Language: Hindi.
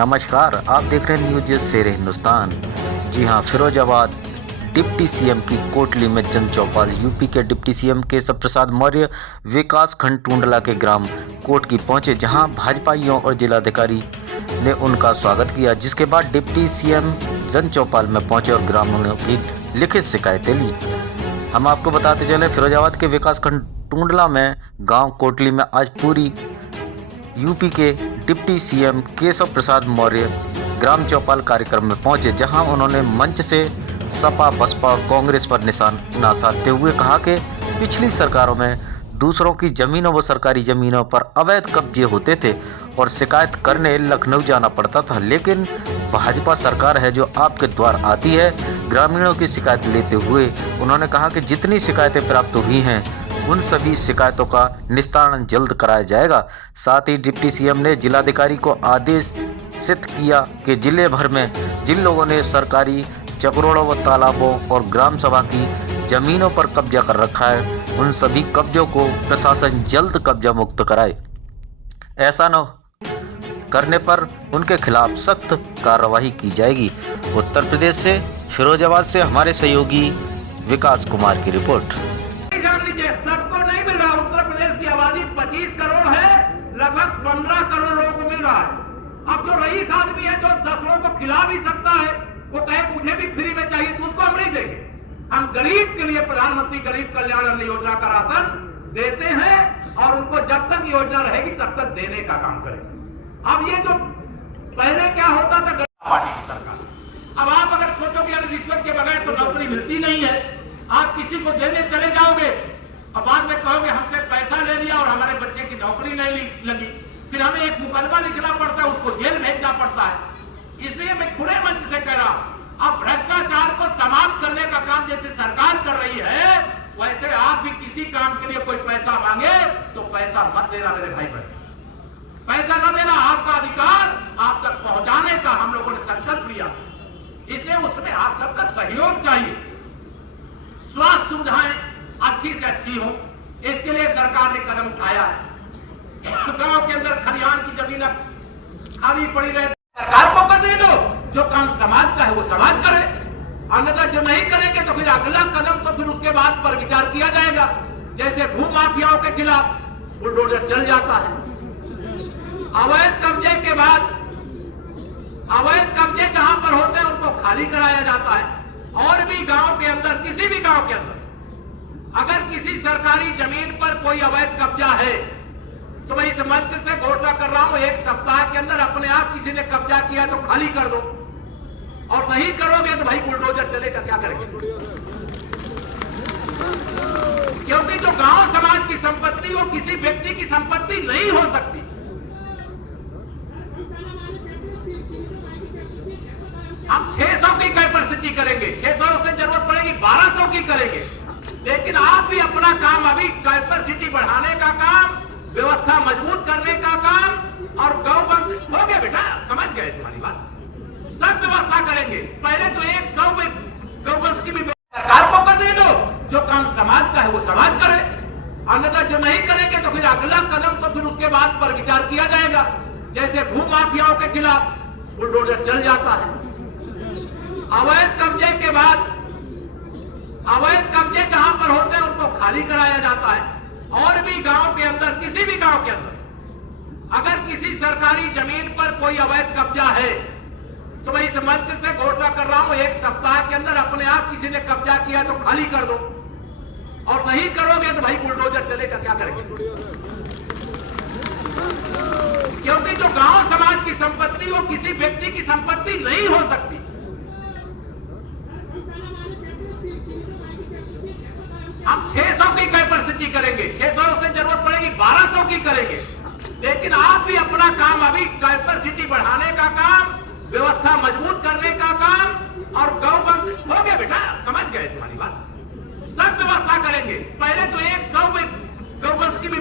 नमस्कार, आप देख रहे हैं न्यूज शेर हिंदुस्तान। जी हां, फिरोजाबाद डिप्टी सीएम की कोटली में जन चौपाल। यूपी के डिप्टी सीएम केशव प्रसाद मौर्य विकास खंड टूंडला के ग्राम कोटकी पहुंचे, जहां भाजपाइयों और जिलाधिकारी ने उनका स्वागत किया, जिसके बाद डिप्टी सीएम जन चौपाल में पहुंचे और ग्रामीणों की लिखित शिकायतें ली। हम आपको बताते चले, फिरोजाबाद के विकास खंड टूंडला में गाँव कोटली में आज पूरी यूपी के डिप्टी सीएम केशव प्रसाद मौर्य ग्राम चौपाल कार्यक्रम में पहुंचे, जहां उन्होंने मंच से सपा, बसपा और कांग्रेस पर निशाना साधते हुए कहा कि पिछली सरकारों में दूसरों की जमीनों व सरकारी जमीनों पर अवैध कब्जे होते थे और शिकायत करने लखनऊ जाना पड़ता था, लेकिन भाजपा सरकार है जो आपके द्वार आती है। ग्रामीणों की शिकायत लेते हुए उन्होंने कहा कि जितनी शिकायतें प्राप्त हुई हैं उन सभी शिकायतों का निस्तारण जल्द कराया जाएगा। साथ ही डिप्टी सीएम ने जिलाधिकारी को आदेशित किया कि जिले भर में जिन लोगों ने सरकारी चक्रोड़ों व तालाबों और ग्राम सभा की जमीनों पर कब्जा कर रखा है, उन सभी कब्जों को प्रशासन जल्द कब्जा मुक्त कराए। ऐसा न करने पर उनके खिलाफ सख्त कार्रवाई की जाएगी। उत्तर प्रदेश से फिरोजाबाद से हमारे सहयोगी विकास कुमार की रिपोर्ट। सबको नहीं मिल रहा। उत्तर प्रदेश की आबादी 25 करोड़ है, लगभग 15 करोड़ लोगों को मिल रहा है। अब जो रईस आदमी है जो 10 लोगों को खिला भी सकता है, वो कहे मुझे भी फ्री में चाहिए, तो उसको हम नहीं देंगे। हम गरीब के लिए प्रधानमंत्री गरीब कल्याण अन्न योजना का राशन देते हैं और उनको जब तक योजना रहेगी तब तक देने का काम करेंगे। अब ये जो पहले क्या होता था पार्टी की सरकार, अब आप अगर सोचो कि रिश्वत के बगैर तो नौकरी मिलती नहीं है, आप किसी को देने चले जाओगे और बाद में कहोगे हमसे पैसा ले लिया और हमारे बच्चे की नौकरी नहीं लगी, फिर हमें एक मुकदमा लिखना पड़ता है, उसको जेल भेजना पड़ता है। इसलिए मैं खुले मंच से कह रहा हूं, अब भ्रष्टाचार को समाप्त करने का काम जैसे सरकार कर रही है, वैसे आप भी किसी काम के लिए कोई पैसा मांगे तो पैसा मत देना मेरे भाई बहन। पैसा न देना आपका अधिकार, आप तक पहुंचाने का हम लोगों ने संकल्प लिया, इसलिए उसमें आप सबका सहयोग चाहिए। स्वास्थ्य सुविधाएं अच्छी से अच्छी हो, इसके लिए सरकार ने कदम उठाया है। गांव के अंदर खलिहान की जमीन खाली पड़ी रहे, सरकार को करने दो। जो काम समाज का है वो समाज करे, अन्यथा जो नहीं करेंगे तो फिर अगला कदम तो फिर उसके बाद पर विचार किया जाएगा। जैसे भू माफियाओं के खिलाफ बुलडोजर चल जाता है, अवैध कब्जे के बाद अवैध कब्जे जहां पर होते हैं उनको खाली कराया जाता है। और भी गांव के अंदर, किसी भी गांव के अंदर अगर किसी सरकारी जमीन पर कोई अवैध कब्जा है तो मैं इस मंच से घोषणा कर रहा हूं, एक सप्ताह के अंदर अपने आप किसी ने कब्जा किया तो खाली कर दो, और नहीं करोगे तो भाई बुलडोजर चलेगा, क्या करेंगे? क्योंकि जो गांव समाज की संपत्ति वो किसी व्यक्ति की संपत्ति नहीं हो सकती। हम 600 की कैपेसिटी करेंगे, 600 से जरूरत पड़ेगी 1200 की करेंगे, लेकिन आप भी अपना काम अभी कैपेसिटी बढ़ाने का काम, व्यवस्था मजबूत करने का काम और गौवंश हो गया। बेटा समझ गए तुम्हारी बात, सब व्यवस्था करेंगे। पहले तो 100 में गौवंश की भी सरकार को करने दो। जो काम समाज का है वो समाज करे, अन्यथा जो नहीं करेंगे तो फिर अगला कदम तो फिर उसके बाद पर विचार किया जाएगा। जैसे भू माफियाओं के खिलाफ बुलडोजर चल जाता है, अवैध कब्जे के बाद अवैध कब्जे जहां पर होते हैं उनको खाली कराया जाता है। और भी गांव के अंदर, किसी भी गांव के अंदर अगर किसी सरकारी जमीन पर कोई अवैध कब्जा है तो मैं इस मंच से घोषणा कर रहा हूं, एक सप्ताह के अंदर अपने आप किसी ने कब्जा किया तो खाली कर दो, और नहीं करोगे तो भाई बुलडोजर चलेगा, क्या करेंगे? क्योंकि जो गांव समाज की संपत्ति वो किसी व्यक्ति की संपत्ति नहीं हो सकती। हम 600 की कैपेसिटी करेंगे, 600 से जरूरत पड़ेगी 1200 की करेंगे, लेकिन आप भी अपना काम अभी कैपेसिटी बढ़ाने का काम, व्यवस्था मजबूत करने का काम और गौवंश हो गया। बेटा समझ गए तुम्हारी बात, सब व्यवस्था करेंगे। पहले तो 100 में गौवंश की भी